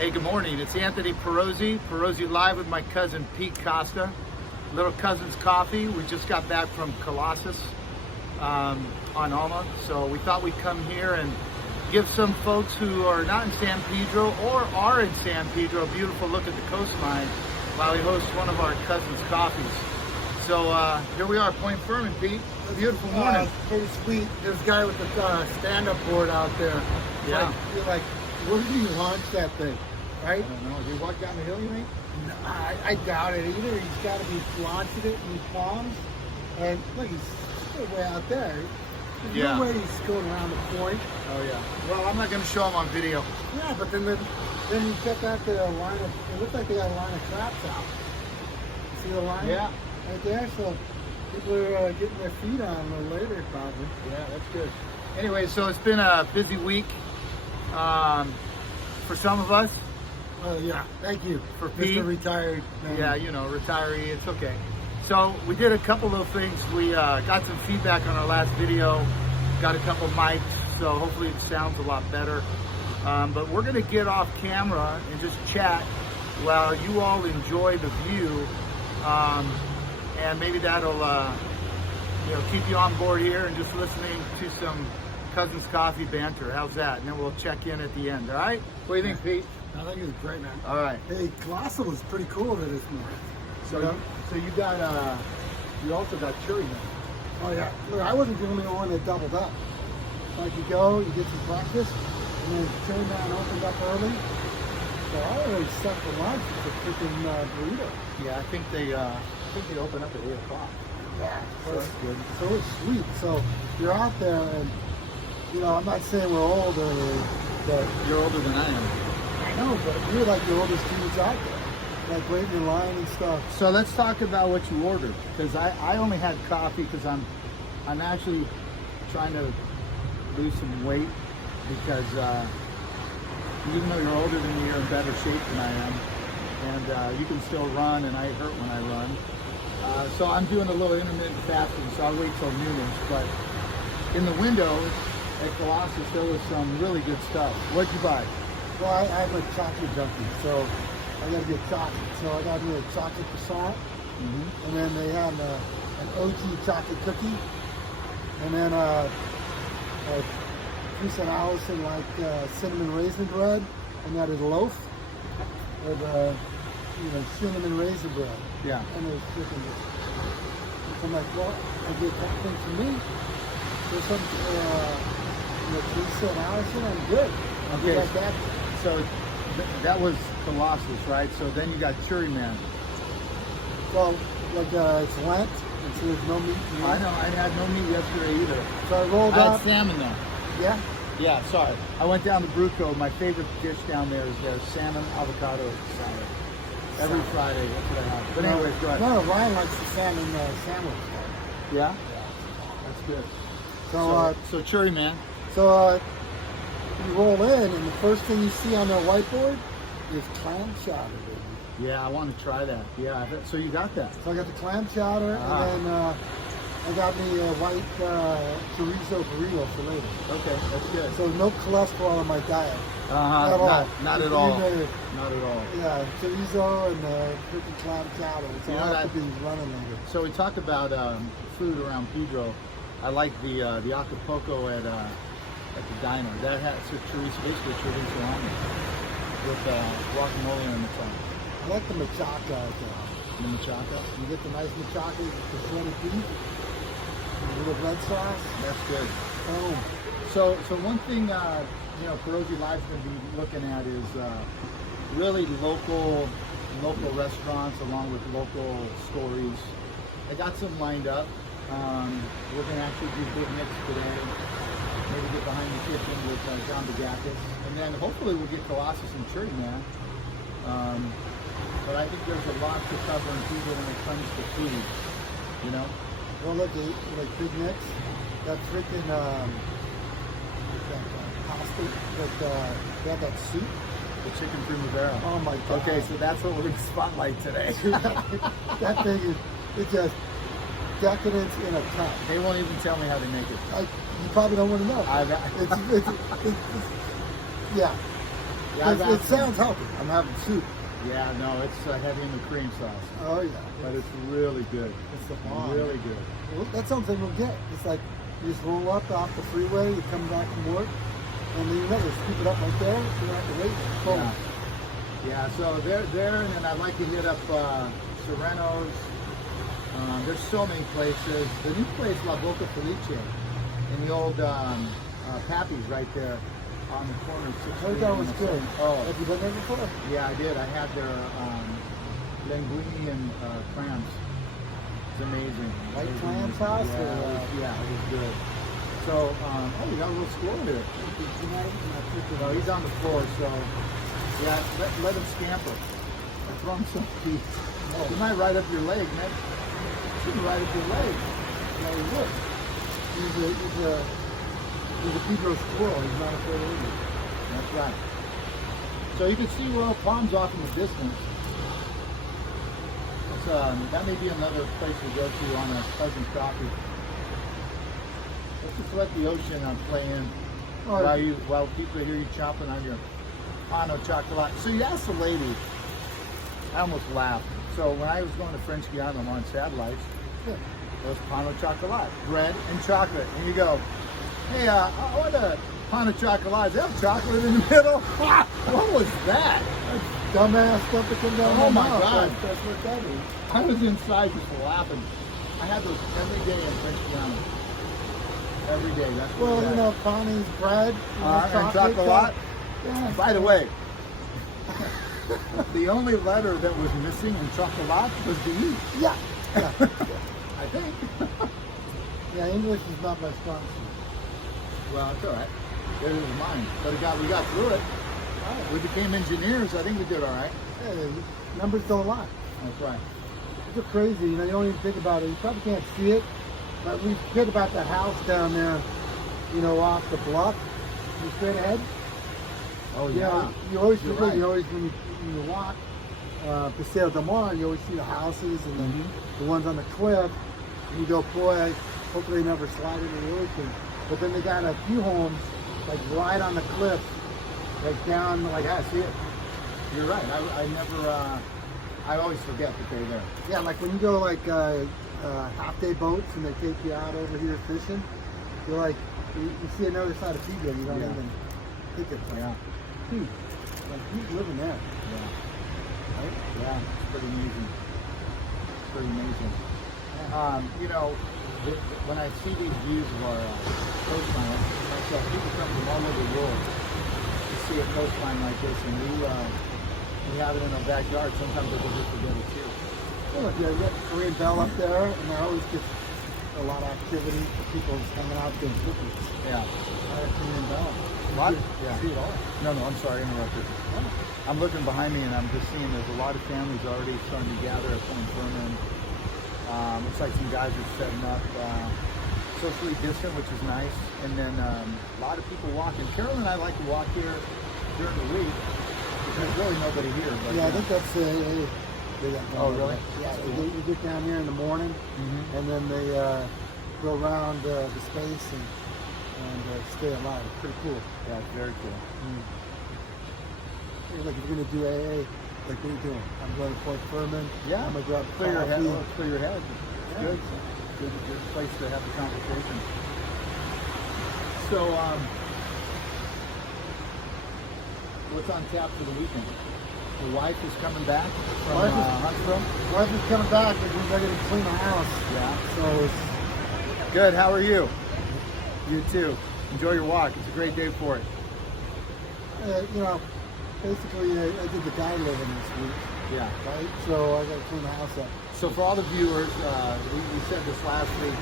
Hey, good morning. It's Anthony Pirozzi. Pirozzi Live with my cousin Pete Costa. Little Cousin's Coffee. We just got back from Colossus on Alma, so we thought we'd come here and give some folks who are not in San Pedro or are in San Pedro a beautiful look at the coastline while we host one of our Cousin's Coffees. So here we are, Point Fermin, Pete. A beautiful morning. Pretty sweet. This guy with the stand-up board out there. Yeah. You're like, where did he launch that thing? Right? I don't know. Did he walk down the hill, you think? No, I doubt it. Either he's got to be launching it in palms, and look, he's still way out there. There's no way he's going around the point. Oh yeah. Well, I'm not going to show him on video. Yeah, but then you check out the line of. It looks like they got a line of traps out. See the line? Yeah. Right there. So people are getting their feet on a little later, probably. Yeah, that's good. Anyway, so it's been a busy week for some of us. Yeah, thank you for Pete. Mr. Retired man. Yeah, you know, retiree, it's okay. So we did a couple of things. We got some feedback on our last video, got a couple mics, so hopefully it sounds a lot better. But we're gonna get off camera and just chat while you all enjoy the view. And maybe that'll keep you on board here and just listening to some Cousin's Coffee banter. How's that? And then we'll check in at the end, all right? What do you think, Pete? I think it's great, man. All right. Hey, Colossus was pretty cool to this morning. So you got you also got chili now. Oh yeah. Look, I wasn't the only one that doubled up. Like you go, you get some breakfast, and then turn down opened up early. So I already stuck for lunch with a freaking burrito. Yeah, I think they open up at 8 o'clock. Yeah. So that's good. So it's sweet. So you're out there, and I'm not saying we're older, but You're older than I am. I know, but you're like the oldest dudes out there, like waiting in line and stuff. So let's talk about what you ordered, because I only had coffee because I'm actually trying to lose some weight, because even though you're older than me, you're in better shape than I am, and you can still run, and I hurt when I run. So I'm doing a little intermittent fasting, so I'll wait till noonish. But in the window at Colossus, there was some really good stuff. What'd you buy? Well, I'm a chocolate junkie, so I gotta get chocolate. So I got me a chocolate croissant, and then they have an OG chocolate cookie, and then a piece of Allison cinnamon raisin bread, and that is loaf with cinnamon raisin bread. Yeah. And it was freaking good. I'm like, well, I get that thing for me. There's some pizza and Allison, I'm good. Okay. Like that. So that was Colossus, right? So then you got Churi Man. Well, it's Lent, and so there's no meat. I know, I had no meat yesterday either. So I rolled I up. had salmon though. Yeah? Yeah, sorry. I went down to Bruco. My favorite dish down there is their salmon avocado salad. Every Friday, that's what I have. But anyways, go ahead. No, Ryan likes the salmon sandwich. Yeah? That's good. So Churi Man. So you roll in, and the first thing you see on their whiteboard is clam chowder, baby. Yeah, I want to try that. Yeah, so you got that. So I got the clam chowder, and then I got me a white chorizo burrito for later. Okay, that's good. So no cholesterol in my diet. Not at all. Not at all. Yeah, chorizo and freaking clam chowder. So I'll have to be running later. So we talked about food around Pedro. I like the Acapulco at the diner. That has chorizo, basically chorizo on it with guacamole on the top. I like the machaca. The machaca? You get the nice machaca with the shredded beef, a little red sauce. That's good. Boom. So one thing Pirozzi Live's going to be looking at is really local restaurants along with local stories. I got some lined up. We're going to actually do Big Mix today. Maybe get behind the kitchen with John Bagakis. And then hopefully we'll get Colossus and Churi Man. But I think there's a lot to cover in Pedro when it comes to food, you know? Well, look, like Big Mix, that freaking pasta, they have that soup. The chicken primavera. Oh my God. Okay, so that's what we're going to spotlight today. That thing is just decadence in a cup. They won't even tell me how they make it. You probably don't want to know. Yeah. Yeah, It sounds healthy. I'm having soup. Yeah, no, it's heavy in the cream sauce, Oh yeah. but it's really good. It's the bomb. Really good. Well, that's something we'll get. It's like you just roll up off the freeway, you come back from work, and then you never scoop it up right there. So you don't have to wait. Cold. Yeah. Yeah, so there, and then I'd like to hit up Sereno's. There's so many places. The new place, La Boca Felice, in the old Pappy's right there on the corner. I heard that was good. Oh, Have you been there before? yeah, I did. I had their linguine and clams. It's amazing. White It was clam amazing. sauce? Yeah, Or, it was good. So, oh, we got a little squirrel here. No, he's on the floor, so yeah, let him scamper. I throw him some feet. Oh, he might ride up your leg, man. He can ride up your leg. Yeah, he would. He's a Pedro squirrel. He's not afraid of you. That's right. So you can see Royal Palms off in the distance. It's, that may be another place we go to on a Cousin's Coffee. Let's just let the ocean play in while people hear you chopping on your Pano Chocolate. So you asked the lady, I almost laughed. So when I was going to French Guiana on satellites, it was Pano Chocolate, bread and chocolate. And you go, hey, I want a Pano Chocolate. Does it have chocolate in the middle? What was that? That's dumbass stuff that comes down Oh my my mouth. God. That's what that is. I was inside just laughing. I had those every day in French Guiana. Every day. That's what Well, we you had. know, Bonnie's bread, And chocolate. Yeah. By the way, the only letter that was missing in chocolate was the E. Yeah. Yeah. I think. Yeah, English is not my strong suit. Well, it's all right. It was mine, but we got through it. We became engineers. I think we did all right. Hey, numbers don't lie. That's right. It's crazy, you know, you don't even think about it. You probably can't see it, but we forget about the house down there, you know, off the bluff. You straight ahead. Oh You yeah. know, you always You're forget, right. you always, when you walk Paseo del Mar, you always see the houses and then the ones on the cliff. And you go, boy, hopefully they never slide into the ocean. But then they got a few homes, like right on the cliff, like down, like, Yeah, I see it. You're right. I never. I always forget that they're there. yeah, like when you go like half-day boats and they take you out over here fishing, you're like, you see another side of Pedro, you don't Yeah. even think it's like, Yeah. like who's living there? Yeah. Right? Yeah. It's pretty amazing. It's pretty amazing. You know, when I see these views of our coastline, myself, people come from all over the world to see a coastline like this, and we have it in our backyard. Sometimes they just forget it too. Well, yeah, you got Korean Bell up there, and there always gets a lot of activity for people hanging out doing picnics. Yeah. Korean Bell. What? Yeah. See it all. No, I'm sorry, I interrupted. I'm looking behind me and I'm just seeing there's a lot of families already starting to gather at Point Fermin. Looks like some guys are setting up socially distant, which is nice. And then a lot of people walking. Carol and I like to walk here during the week. There's really nobody here. But, Yeah, I think that's Oh, really? Yeah, That's cool. you get down here in the morning, and then they go around the space and stay alive. It's pretty cool. Yeah, it's very cool. Hey, like if you're gonna do AA, like what are you doing? I'm going to Point Fermin. Yeah, I'm gonna grab clear your head. coffee. Clear your head. It's Yeah. good. Good place to have the conversation. So, what's on tap for the weekend? The wife is coming back from Wife is- Huntsville. Wife is coming back. We're ready to clean the house. Yeah. So it's Good. How are you? You too. Enjoy your walk. It's a great day for it. you know, basically I did the guy living this week, Yeah. right? So I got to clean the house up. So for all the viewers, we said this last week.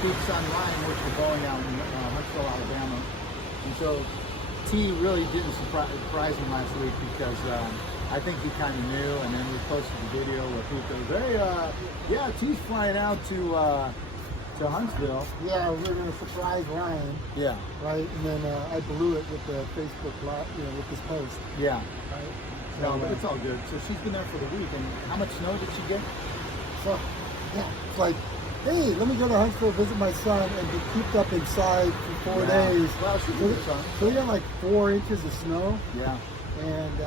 Pete's son Ryan works for Boeing out in Huntsville, Alabama, and so T really didn't surprise him last week because I think he kind of knew. And then we posted the video where Pete goes, "Hey, yeah, T's flying out to Huntsville." Yeah, we were gonna surprise Ryan, Yeah. right? And then I blew it with the Facebook live, with this post, Yeah. right? No, but it's all good. So she's been there for the week, and how much snow did she get? So, yeah, it's like, hey, let me go to Huntsville, visit my son, and be cooped up inside for 4 Yeah. days. Well, she So did, son. so they got like 4 inches of snow. Yeah. and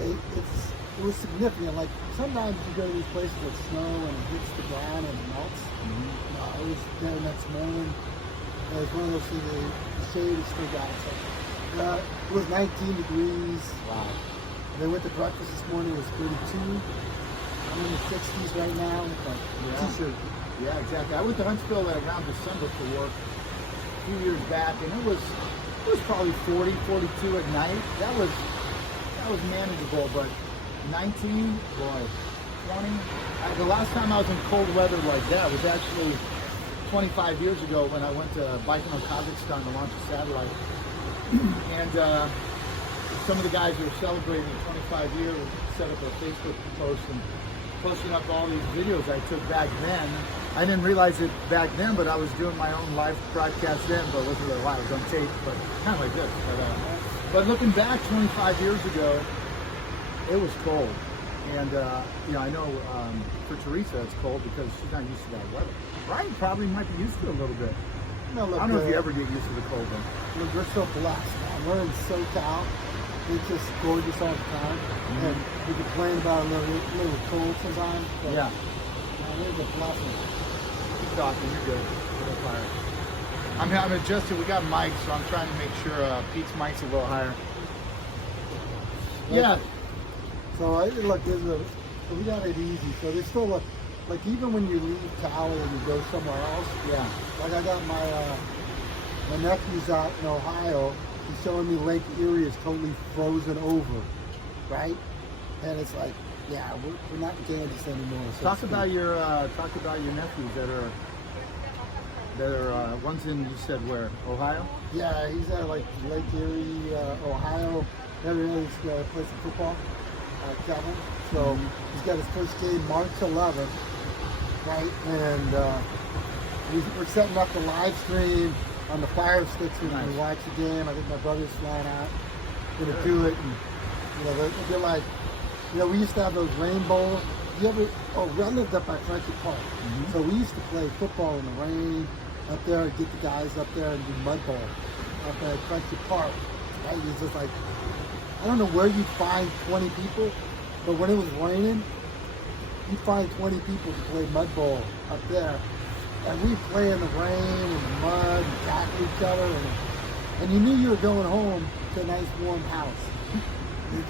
it was significant. Like sometimes you go to these places with snow and it hits the ground and it melts. No, it was there next morning. It was one of those things. The shade is still got it. So, it was 19 degrees. Wow. And they went to breakfast this morning. It was 32. I'm in the 60s right now. But t-shirt. Yeah, exactly. I went to Huntsville around December for work a few years back, and it was probably 40, 42 at night. That was manageable, but 19, boy, 20. The last time I was in cold weather like that was actually 25 years ago when I went to Baikonur, Kazakhstan to launch a satellite. And some of the guys who were celebrating 25 years set up a Facebook post and posting up all these videos I took back then. I didn't realize it back then, but I was doing my own live broadcast then, but it wasn't really live, it was on tape, but kind of like this. But looking back 25 years ago, it was cold. And, you know, I know for Teresa it's cold because she's not used to that weather. Brian probably might be used to it a little bit. No, look, I don't know if you ever get used to the cold though. Look, we're so blessed, man. We're in SoCal. It's just gorgeous all the time. And we complain about a little cold sometimes. But, Yeah. Man, it's a blessing. Keep talking, you're good. You're fire. I'm adjusting. We got mics, so I'm trying to make sure Pete's mic's a little higher. Yeah. So look, so we got it easy. So there's still like even when you leave Cali and you go somewhere else. Yeah. Like I got my nephew's out in Ohio. He's showing me Lake Erie is totally frozen over, right? And it's like, yeah, we're not in Kansas anymore. So Talk about your nephews that are one's in, you said where, Ohio? Yeah, he's at like Lake Erie, Ohio. There he is, plays some football, Kevin. So he's got his first game March 11th, right? And we're setting up the live stream on the Fire Sticks when we watch the game. I think my brother's flying out, gonna do it. And, you know, they're like, you know, we used to have those rainbows. I lived up by Friendship Park. So we used to play football in the rain up there, get the guys up there and do mud ball up at Friendship Park. Right? It's just like, I don't know where you'd find 20 people, but when it was raining, you'd find 20 people to play mud ball up there. And we'd play in the rain and the mud and tackle each other. And you knew you were going home to a nice warm house.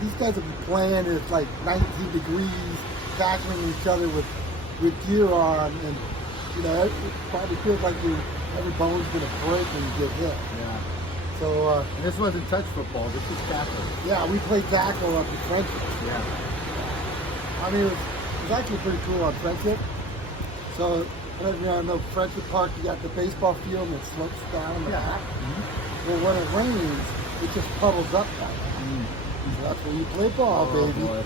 These guys would be playing, and it's like 19 degrees, tackling each other with gear on, and you know, it probably feels like every bone's gonna break when you get hit. Yeah. So And this wasn't touch football, this was tackle. yeah, we played tackle up in Friendship. Yeah. I mean, it was actually pretty cool on Friendship. So, you know, I know Friendship Park, you got the baseball field and it slopes down in the back. Well, when it rains, it just puddles up that way. So that's where you play ball, baby. Boy.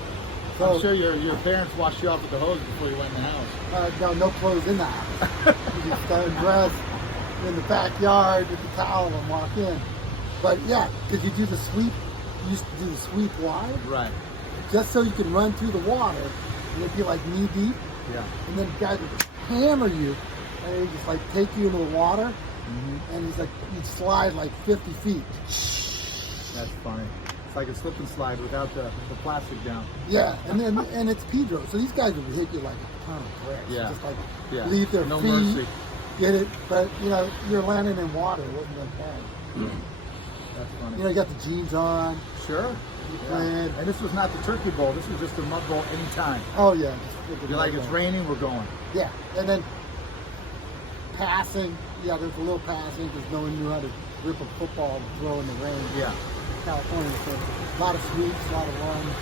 So, I'm sure your parents washed you off with the hose before you went in the house. no clothes in the house. You just got dressed in the backyard with the towel and walk in. But yeah, because you do the sweep, you used to do the sweep wide. Right. Just so you can run through the water, and it'd be like knee deep. Yeah. And then the guy would hammer you, and he'd just like take you into the water, and he's like, you'd slide like 50 feet. That's funny. It's like a slip and slide without the plastic down. Yeah, and it's Pedro, so these guys would hit you like a ton of bricks. Yeah. Just like Yeah. leave their No feet, mercy. get it, but you know, you're landing in water, it wasn't that bad. That's funny. You know, you got the jeans on, Sure. you Yeah. playing. And this was not the turkey bowl. This was just a mud bowl anytime. Oh yeah. You're like, it's raining, we're going. Yeah, and then passing, yeah, there's a little passing because no one knew how to rip a football and throw in the rain. Yeah. California, so a lot of sweeps, a lot of runs.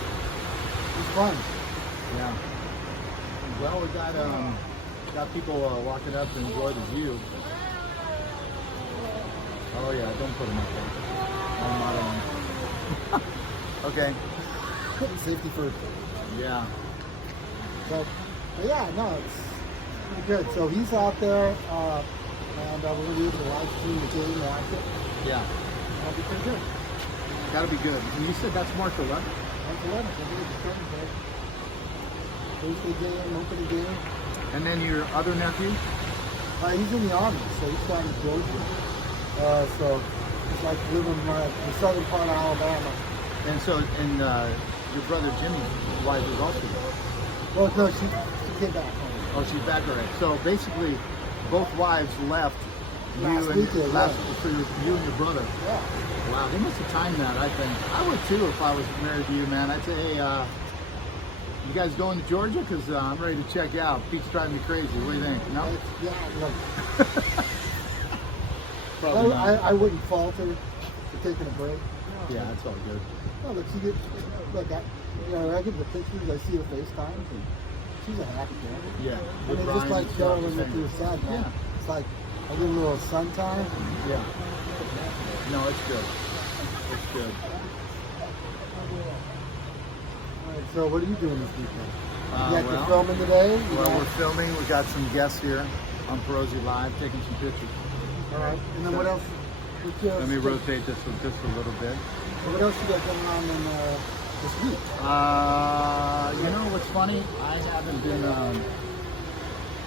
It's fun. Yeah. Well, we got people walking up to enjoy the view. Oh yeah, don't put them up there. I'm not on. Okay. Safety first. Yeah. So, but yeah, no, it's pretty good. So he's out there, and we're going to be able to live stream the game and watch it. Yeah. That'll be pretty good. Gotta be good. And you said that's March 11th? March 11th, I think it's Thursday. Thursday game, opening game. And then your other nephew? He's in the Army, so he's down in Georgia. So it's like living in the southern part of Alabama. And so, and your brother Jimmy's wife is also there. Well, no, she came back home. Oh, she's back already. So basically, both wives left Last weekend, for you and your brother. Yeah. Wow, they must have timed that, I think. I would too if I was married to you, man. I'd say, hey, you guys going to Georgia? Because I'm ready to check out. Pete's driving me crazy. What do you think? No? Yeah, Probably not. I wouldn't falter for taking a break. Yeah, that's all good. No, look, I get the pictures, I see her FaceTimes, and she's a happy camper. Yeah. I mean, just like Carolyn with your son, man. Yeah. It's like I get a little sun time. Yeah. No, it's good. It's good. All right, so what are you doing this weekend? You got Well, the filming today? Well, we're filming. We got some guests here on Pirozzi Live taking some pictures. All right. And then what else? Let me rotate this just a little bit. What else you got going on in this week? You know what's funny? I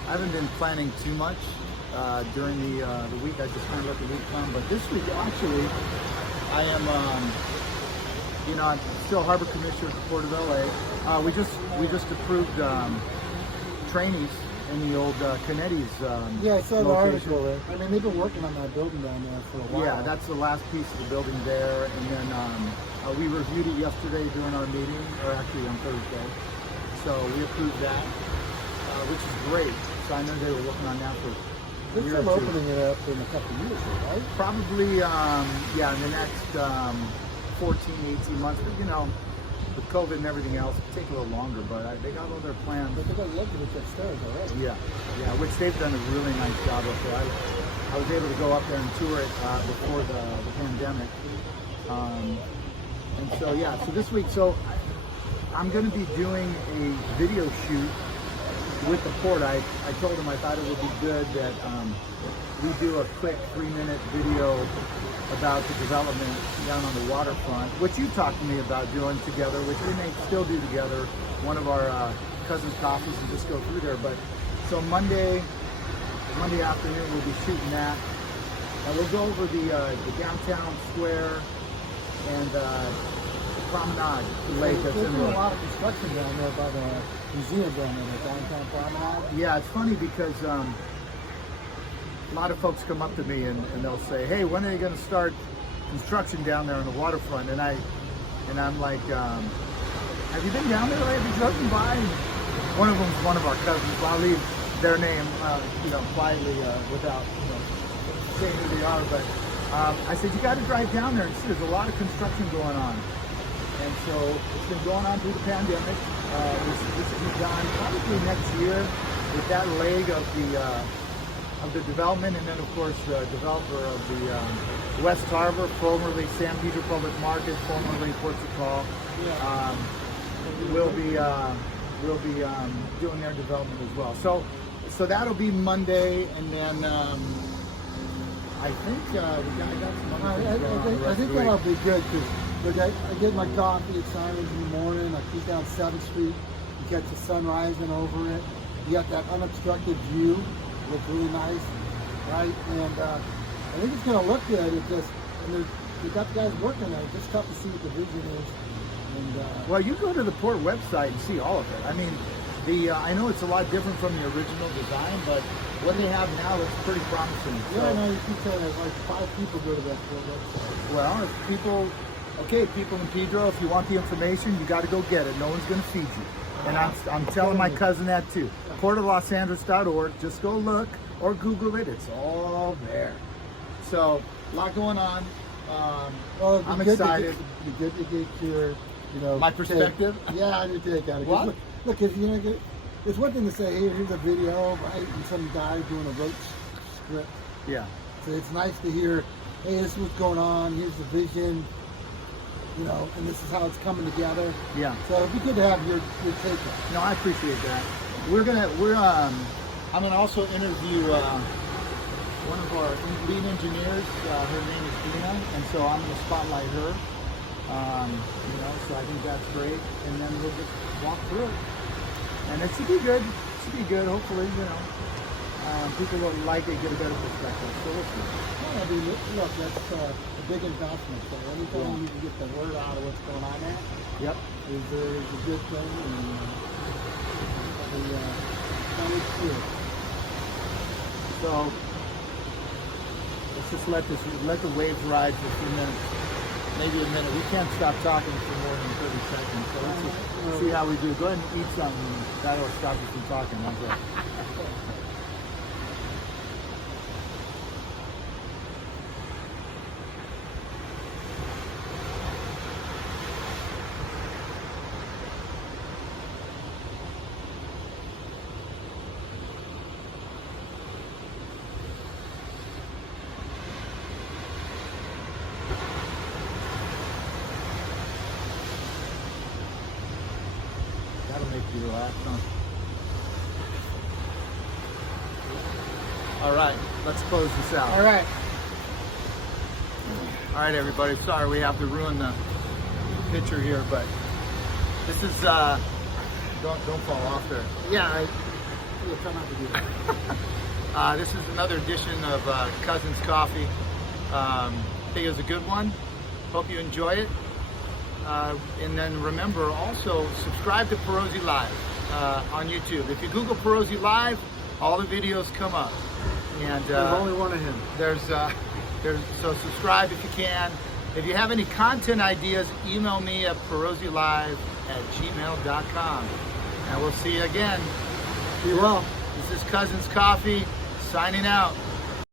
haven't been planning too much during the week. I just kind of let the week come. But this week, actually, I am. I'm still Harbor Commissioner at the Port of LA. We just approved trainees in the old Canetti's Yeah, I saw the location. article there. I mean, they've been working on that building down there for a while. Yeah, that's the last piece of the building there. And then we reviewed it yesterday during our meeting, or actually on Thursday. So we approved that, which is great. So I know they were working on that for a They're year still or two. opening it up in a couple of years, right? Probably, in the next 14, 18 months. But, with COVID and everything else, it'll take a little longer. But they got all their plans. But they got lucky with that stairs already. Yeah, which they've done a really nice job up there. I was able to go up there and tour it before the pandemic. And so, so this week, I'm going to be doing a video shoot with the port. I told them I thought it would be good that we do a quick 3-minute video about the development down on the waterfront, which you talked to me about doing together, which we may still do together, one of our cousins' coffees, and just go through there. But so Monday afternoon we'll be shooting that, and we'll go over the downtown square and promenade, the lake that's There's in been a the. lot of construction down there by the museum down there, the downtown promenade. Yeah, it's funny because a lot of folks come up to me and they'll say, "Hey, when are they going to start construction down there on the waterfront?" And I'm like, "Have you been down there lately?" Dropping by. And one of them's one of our cousins. So I'll leave their name, quietly without saying who they are. But I said, "You got to drive down there and see. There's a lot of construction going on." And so it's been going on through the pandemic. This will be done probably next year with that leg of the development, and then of course the developer of the West Harbor, formerly San Pedro Public Market, formerly Port Call, will be doing their development as well. So that'll be Monday, and then I think we got some other things going on the rest I of think the week. that'll be good because look, I get my coffee at Simon's in the morning. I keep down 7th Street. You catch the sun rising over it. You got that unobstructed view. Look really nice, right? And I think it's going to look good. It just, and we've got the guys working there. It's just tough to see what the vision is. And Well, you go to the port website and see all of it. I mean, I know it's a lot different from the original design, but what they have now looks pretty promising. yeah, I know you keep saying there's like 5 people go to that website. Well, if people in Pedro, if you want the information, you got to go get it. No one's going to feed you. And I'm telling my cousin that too. portoflosangeles.org. Just go look or Google it. It's all there. So, a lot going on. Well, it'd be I'm good excited. It'd be good to get your, My perspective? Yeah, your take on it. 'Cause What? Look, it's one thing to say, hey, here's a video, right? And some guy doing a roach script. Yeah. So it's nice to hear, hey, this is what's going on. Here's the vision. And this is how it's coming together. Yeah. So it'd be good to have your take on it. No, I appreciate that. I'm gonna also interview one of our lead engineers. Her name is Dina, and so I'm gonna spotlight her. So I think that's great, and then we'll just walk through it, and it should be good. Hopefully, people will like it, get a better perspective. So we'll see. Well, I mean, look, that's a big investment. So anytime Yeah. you can get the word out of what's going on there Yep. is a good thing. And probably true. So let's just let the waves ride for a few minutes, maybe a minute. We can't stop talking for more than 30 seconds. So let's just see how we do. Go ahead and eat something. That'll stop you from talking. Okay. That'll make you relax, huh? All right, let's close this out. All right. All right, everybody. Sorry we have to ruin the picture here, but this is don't fall off there. Yeah, we'll try not to do that. This is another edition of Cousins Coffee. I think it was a good one. Hope you enjoy it. And then remember, also subscribe to Pirozzi Live on YouTube. If you Google Pirozzi Live, all the videos come up. And There's only one of him. So subscribe if you can. If you have any content ideas, email me at pirozzilive@gmail.com. And we'll see you again. Be well. This is Cousins Coffee signing out.